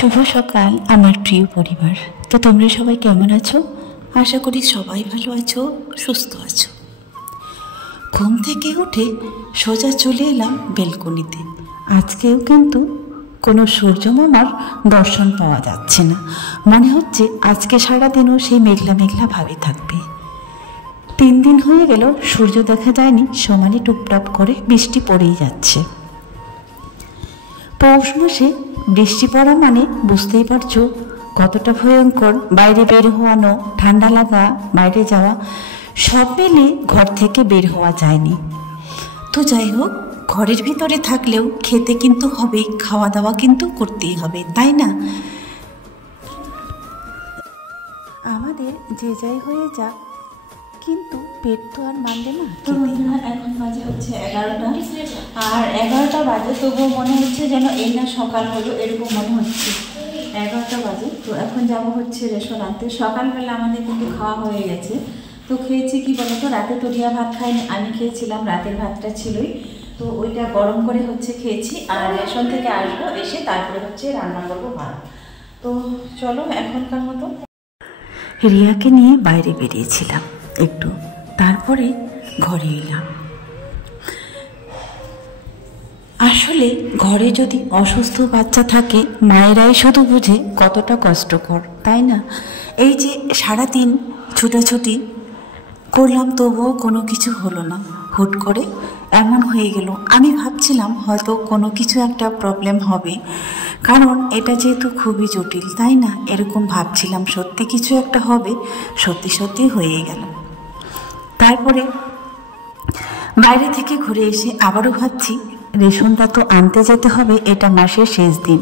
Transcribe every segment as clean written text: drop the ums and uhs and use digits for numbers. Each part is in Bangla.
শুভ সকাল আমার প্রিয় পরিবার। তো তোমরা সবাই কেমন আছো? আশা করি সবাই ভালো আছো, সুস্থ আছো। ঘুম থেকে উঠে সোজা চলে এলাম বেলকনিতে। আজকেও কিন্তু কোনো সূর্যমামার দর্শন পাওয়া যাচ্ছে না। মনে হচ্ছে আজকে সারাদিনও সেই মেঘলা মেঘলা ভাবে থাকবে। 3 দিন হয়ে গেল সূর্য দেখা যায়নি, সমানে টুপটাপ করে বৃষ্টি পড়েই যাচ্ছে। পৌষ মাসে বৃষ্টি পড়া মানে বুঝতেই পারছো কতটা ভয়ঙ্কর। বাইরে বের হওয়ানো, ঠান্ডা লাগা, বাইরে যাওয়া সব মিলে ঘর থেকে বের হওয়া যায়নি। তো যাই হোক, ঘরের ভিতরে থাকলেও খেতে কিন্তু হবেই, খাওয়া দাওয়া কিন্তু করতেই হবে, তাই না? আমাদের যে যাই হয়ে যাক, কিন্তু পেট তো আর মানবে না। এখন বাজে হচ্ছে 11টা, আর 11টা বাজে তবুও মনে হচ্ছে যেন এই না সকাল হলো, এরকম মনে হচ্ছে। 11টা বাজে। তো এখন যাব হচ্ছে রেশন আনতে। সকালবেলা আমাদের কিন্তু খাওয়া হয়ে গেছে। তো খেয়েছি কি বলতো, রাতে তো রিয়া ভাত খাইনি, আমি খেয়েছিলাম, রাতের ভাতটা ছিলই, তো ওইটা গরম করে হচ্ছে খেয়েছি। আর রেশন থেকে আসবো, এসে তারপরে হচ্ছে রান্না করবো ভাত। তো চলো এখনকার মতো। রিয়াকে নিয়ে বাইরে বেরিয়েছিলাম একটু, তারপরে ঘরে এলাম। আসলে ঘরে যদি অসুস্থ বাচ্চা থাকে, মায়েরাই শুধু বুঝে কতটা কষ্টকর, তাই না? এই যে সারাদিন ছুটাছুটি করলাম, তবুও কোনো কিছু হলো না। হুট করে এমন হয়ে গেল। আমি ভাবছিলাম হয়তো কোনো কিছু একটা প্রবলেম হবে, কারণ এটা যেহেতু খুবই জটিল, তাই না? এরকম ভাবছিলাম সত্যি কিছু একটা হবে, সত্যি সত্যি হয়ে গেল। তারপরে বাইরে থেকে ঘুরে এসে আবারও ভাবছি রেশনটা তো আনতে যেতে হবে, এটা মাসের শেষ দিন।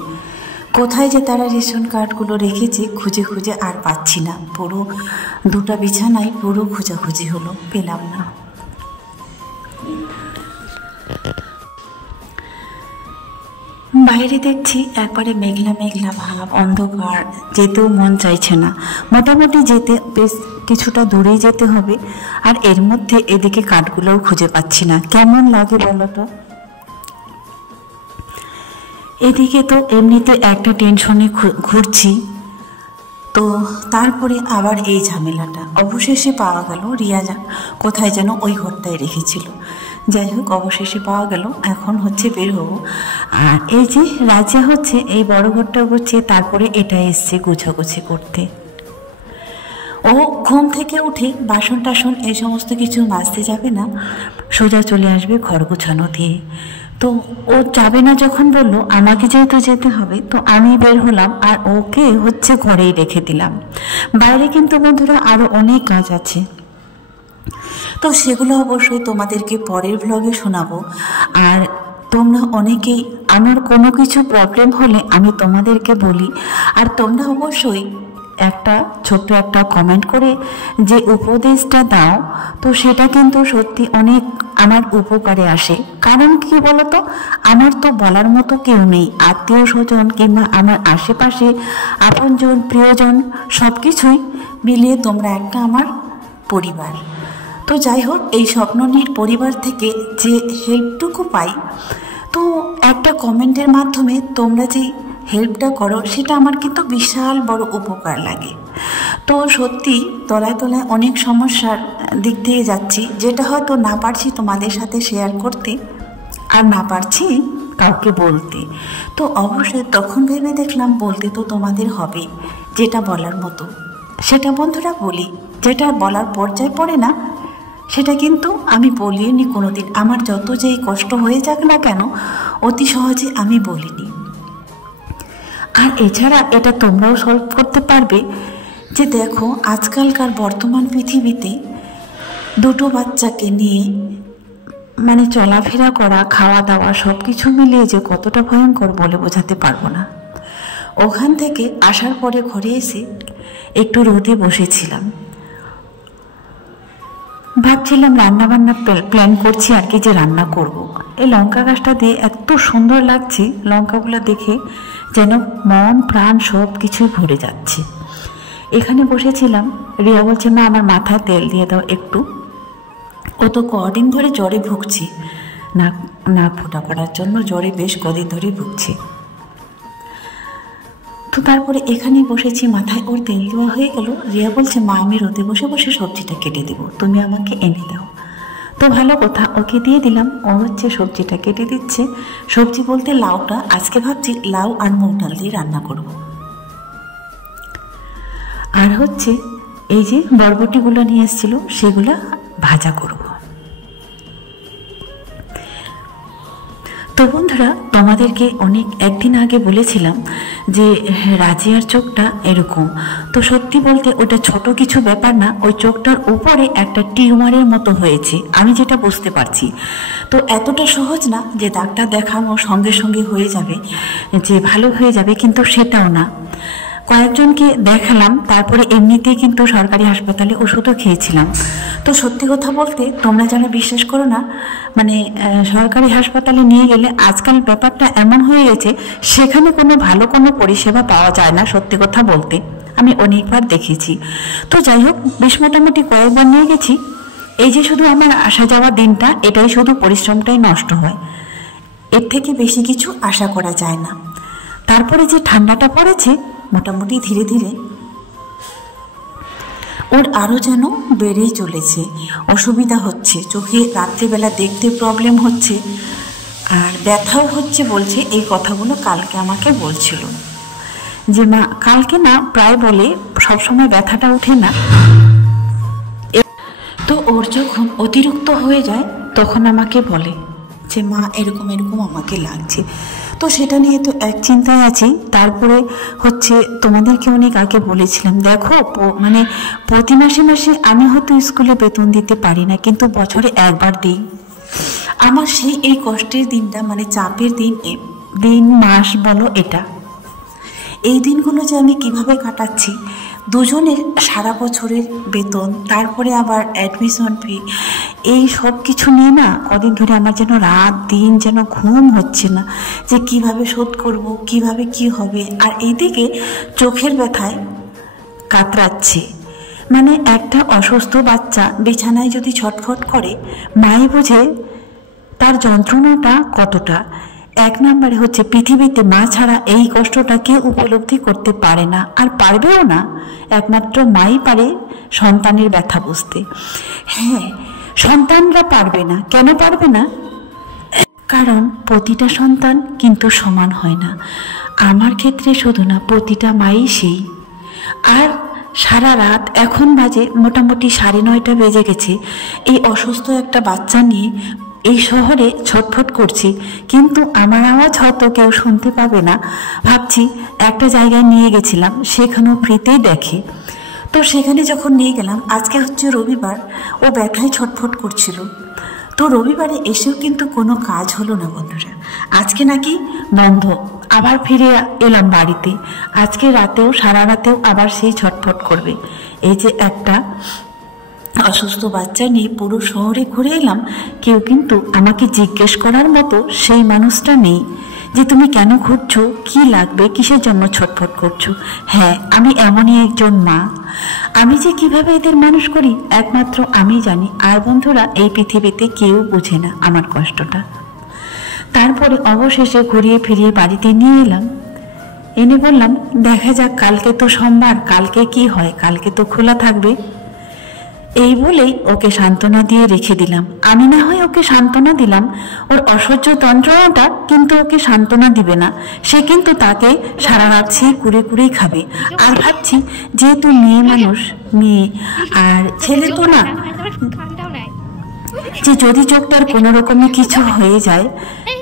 কোথায় যে তারা রেশন কার্ডগুলো রেখেছে খুঁজে খুঁজে আর পাচ্ছি না। পুরো 2টা বিছানায় পুরো খোঁজাখুঁজি হলো, পেলাম না। বাইরে দেখছি একবারে মেঘলা মেঘলা ভাব, অন্ধকার, যেতেও মন চাইছে না। মোটামুটি যেতে বেশ কিছুটা দূরেই যেতে হবে, আর এর মধ্যে এদিকে কাঠগুলোও খুঁজে পাচ্ছি না। কেমন লাগে বলো তো? এদিকে তো এমনিতে একটা টেনশনে ঘুরছি, তো তারপরে আবার এই ঝামেলাটা। অবশেষে পাওয়া গেল, রিয়া কোথায় যেন ওই ঘরটায় রেখেছিল। যাই হোক, অবশেষে পাওয়া গেল। এখন হচ্ছে বের হবো। আর এই যে রাজা হচ্ছে এই বড় ঘরটা করছে, তারপরে এটা এসছে গুছাগুছি করতে। ও ঘুম থেকে উঠে বাসন টাসন এই সমস্ত কিছু মাজতে যাবে না, সোজা চলে আসবে ঘর গোছানো দিয়ে। তো ও যাবে না যখন বললো, আমাকে যেহেতু যেতে হবে, তো আমি বের হলাম আর ওকে হচ্ছে ঘরেই রেখে দিলাম। বাইরে কিন্তু বন্ধুরা আরো অনেক কাজ আছে, তো সেগুলো অবশ্যই তোমাদেরকে পরের ভ্লগে শোনাবো। আর তোমরা অনেকেই আমার কোনো কিছু প্রবলেম হলে আমি তোমাদেরকে বলি, আর তোমরা অবশ্যই একটা ছোট্ট একটা কমেন্ট করে যে উপদেশটা দাও, তো সেটা কিন্তু সত্যি অনেক আমার উপকারে আসে। কারণ কি বলতো, আমার তো বলার মতো কেউ নেই, আত্মীয় স্বজন কিংবা আমার আশেপাশে আপনজন প্রিয়জন সব কিছুই মিলিয়ে তোমরা একটা আমার পরিবার। তো যাই হোক, এই স্বপ্ননীর পরিবার থেকে যে হেল্পটুকু পাই, তো একটা কমেন্টের মাধ্যমে তোমরা যে হেল্পটা করো, সেটা আমার কিন্তু বিশাল বড় উপকার লাগে। তো সত্যি তলায় তলায় অনেক সমস্যার দিক দিয়ে যাচ্ছি, যেটা হয়তো না পারছি তোমাদের সাথে শেয়ার করতে, আর না পারছি কাউকে বলতে। তো অবশ্যই তখন ভেবে দেখলাম বলতে তো তোমাদের হবে, যেটা বলার মতো সেটা বন্ধুরা বলি। যেটা বলার পর্যায়ে পড়ে না, সেটা কিন্তু আমি বলিনি কোনোদিন। আমার যত যেই কষ্ট হয়ে যাক না কেন, অতি সহজে আমি বলিনি। আর এছাড়া এটা তোমরাও সলভ করতে পারবে, যে দেখো আজকালকার বর্তমান পৃথিবীতে 2টো বাচ্চাকে নিয়ে মানে চলাফেরা করা, খাওয়া দাওয়া সব কিছু মিলিয়ে যে কতটা ভয়ঙ্কর বলে বোঝাতে পারবো না। ওখান থেকে আসার পরে ঘরে এসে একটু রোদে বসেছিলাম, ভাবছিলাম রান্না বান্নার প্ল্যান করছি আর কি, যে রান্না করব। এই লঙ্কা গাছটা দিয়ে এত সুন্দর লাগছে, লঙ্কাগুলো দেখে যেন মন প্রাণ সব কিছুই ভরে যাচ্ছে। এখানে বসেছিলাম, রিয়া বলছে মা আমার মাথায় তেল দিয়ে দাও একটু। ও তো কদিন ধরে জ্বরে ভুগছি, নাক ফোটা করার জন্য জ্বরে বেশ কদিন ধরে ভুগছি। তো তারপরে এখানেই বসেছি, মাথায় ওর তেল দেওয়া হয়ে গেল। রিয়া বলছে, মা আমি রোদে বসে বসে সবজিটা কেটে দেবো, তুমি আমাকে এনে দাও। তো ভালো কথা, ওকে দিয়ে দিলাম। ও হচ্ছে সবজিটা কেটে দিচ্ছে। সবজি বলতে লাউটা, আজকে ভাবছি লাউ আর মুগ ডাল দিয়ে রান্না করব। আর হচ্ছে এই যে বরবটিগুলো নিয়ে এসেছিল, সেগুলো ভাজা করব। তো বন্ধুরা, তোমাদেরকে একদিন আগে বলেছিলাম যে রাজিয়ার চোখটা এরকম। তো সত্যি বলতে ওটা ছোট কিছু ব্যাপার না, ওই চোখটার উপরে একটা টিউমারের মতো হয়েছে, আমি যেটা বুঝতে পারছি। তো এতটা সহজ না যে ডাক্তার দেখানো সঙ্গে সঙ্গে হয়ে যাবে, যে ভালো হয়ে যাবে, কিন্তু সেটাও না। কয়েকজনকে দেখালাম, তারপরে এমনিতেই কিন্তু সরকারি হাসপাতালে ওষুধও খেয়েছিলাম। তো সত্যি কথা বলতে, তোমরা যারা বিশ্বাস করো না, মানে সরকারি হাসপাতালে নিয়ে গেলে আজকাল ব্যাপারটা এমন হয়ে গেছে, সেখানে ভালো কোনো পরিষেবা পাওয়া যায় না। সত্যি কথা বলতে আমি অনেকবার দেখেছি। তো যাই হোক, বেশ মোটামুটি কয়েকবার নিয়ে গেছি। এই যে শুধু আমার আসা যাওয়া দিনটা, এটাই শুধু পরিশ্রমটাই নষ্ট হয়, এর থেকে বেশি কিছু আশা করা যায় না। তারপরে যে ঠান্ডাটা পড়েছে, মোটামুটি ধীরে ধীরে ওর আরও যেন বেড়েই চলেছে, অসুবিধা হচ্ছে, চোখে রাত্রিবেলা দেখতে প্রবলেম হচ্ছে, আর ব্যথাও হচ্ছে। বলছে এই কথাগুলো কালকে আমাকে বলছিল, যে মা, কালকে না প্রায় বলে, সবসময় ব্যথাটা ওঠে না, তো ওর যখন অতিরিক্ত হয়ে যায় তখন আমাকে বলে যে মা এরকম এরকম আমাকে লাগছে। তো সেটা নিয়ে তো এক চিন্তায় আছি। তারপরে হচ্ছে তোমাদেরকে অনেক আগে বলেছিলাম, দেখো মানে প্রতি মাসে মাসে আমি হয়তো স্কুলে বেতন দিতে পারি না, কিন্তু বছরে একবার দিই। আমার সেই এই কষ্টের দিনটা, মানে চাপের দিন মাস বলো, এটা এই দিনগুলো যে আমি কিভাবে কাটাচ্ছি, দুজনের সারা বছরের বেতন, তারপরে আবার অ্যাডমিশন ফি, এই সব কিছু নিয়ে না কদিন ধরে আমার যেন রাত দিন যেন ঘুম হচ্ছে না, যে কিভাবে শোধ করব, কিভাবে কি হবে। আর এইদিকে চোখের ব্যথায় কাতরাচ্ছে। মানে একটা অসুস্থ বাচ্চা বিছানায় যদি ছটফট করে, মাই বোঝে তার যন্ত্রণাটা কতটা। এক নম্বরে হচ্ছে পৃথিবীতে মা ছাড়া এই কষ্টটা কেউ উপলব্ধি করতে পারে না, আর পারবেও না। একমাত্র মাই পারে সন্তানের ব্যথা বুঝতে। হ্যাঁ, সন্তানরা পারবে না। কেন পারবে না? কারণ প্রতিটা সন্তান কিন্তু সমান হয় না। আমার ক্ষেত্রে শুধু না, প্রতিটা মাই সেই। আর সারা রাত, এখন বাজে মোটামুটি 9:30 বেজে গেছে, এই অসুস্থ একটা বাচ্চা নিয়ে এই শহরে ছটফট করছি, কিন্তু আমার আওয়াজ হয়তো কেউ শুনতে পাবে না। ভাবছি একটা জায়গায় নিয়ে গেছিলাম, সেখানেও ফ্রিতেই দেখে। তো সেখানে যখন নিয়ে গেলাম, আজকে হচ্ছে রবিবার, ও ব্যথায় ছটফট করছিল। তো রবিবারে এসেও কিন্তু কোনো কাজ হলো না বন্ধুরা। আজকে নাকি বন্ধ। আবার ফিরে এলাম বাড়িতে। আজকে রাতেও, সারা রাতেও আবার সেই ছটফট করবে। এই যে একটা অসুস্থ বাচ্চা নিয়ে পুরো শহরে ঘুরে এলাম, কেউ কিন্তু আমাকে জিজ্ঞেস করার মতো সেই মানুষটা নেই, যে তুমি কেন ঘুরছো, কি লাগবে, কিসের জন্য ছটফট করছো। হ্যাঁ, আমি এমনই একজন মা। আমি যে কিভাবে এদের মানুষ করি একমাত্র আমি জানি। আর বন্ধুরা, এই পৃথিবীতে কেউ বোঝে না আমার কষ্টটা। তারপরে অবশেষে ঘুরিয়ে ফিরিয়ে বাড়িতে নিয়ে এলাম, এনে বললাম দেখা যাক, কালকে তো সোমবার, কালকে কি হয়, কালকে তো খোলা থাকবে। এই বলেই ওকে সান্ত্বনা দিয়ে রেখে দিলাম। আমি না হয় ওকে সান্ত্বনা দিলাম, ওর অসহ্য যন্ত্রণাটা কিন্তু ওকে সান্ত্বনা দিবে না। সে কিন্তু তাকে সারা রাত সে কুড়ে কুড়েই খাবে। আর ভাবছি, যেহেতু মেয়ে মানুষ, মেয়ে আর ছেলে তো না, যে যদি চোখটার কোনো রকমে কিছু হয়ে যায়,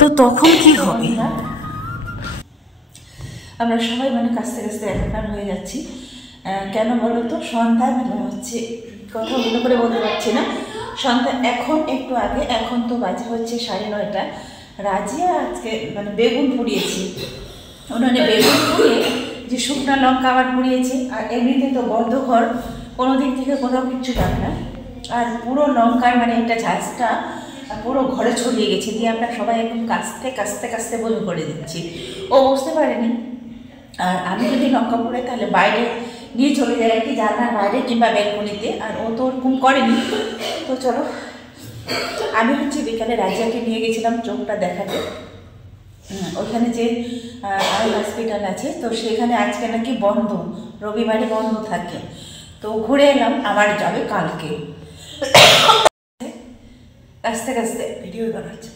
তো তখন কি হবে। আমরা সবাই মানে কাছতে কাছতে একাকার হয়ে যাচ্ছি। কেন বলো তো, সন্ধ্যাবেলা হচ্ছে, কথা ভালো করে বলতে পারছি না। সন্ধ্যা এখন একটু আগে, এখন তো বাজে হচ্ছে 9:30। রাজিয়া আজকে মানে বেগুন পুড়িয়েছি, উনুনে বেগুন পুড়িয়ে যে শুকনো লঙ্কা আবার পুড়িয়েছে। আর এমনিতে তো বদ্ধ ঘর, কোনো দিক থেকে কোথাও কিচ্ছু যাবে না। আর পুরো লঙ্কার মানে এটা ঝাঁজটা পুরো ঘরে ছড়িয়ে গেছে, দিয়ে আমরা সবাই একদম কাছতে কাছতে কাছতে বমি করে দিচ্ছি। ও বুঝতে পারেনি। আর আমি যদি লঙ্কা পুড়ে তাহলে বাইরে নিয়ে চলে যায় আর কি, জানলার বাইরে কিংবা ব্যালকনিতে। আর ও তো ওরকম করেনি। তো চলো, আমি হচ্ছে বিকালে রাজিয়াকে নিয়ে গেছিলাম চোখটা দেখাতে। ওইখানে যে আই হসপিটাল আছে, তো সেখানে আজকে নাকি বন্ধ, রবিবারে বন্ধ থাকে। তো ঘুরে এলাম, আবার যাবে কালকে। কাছতে কাছতে ভিডিও বানাচ্ছে।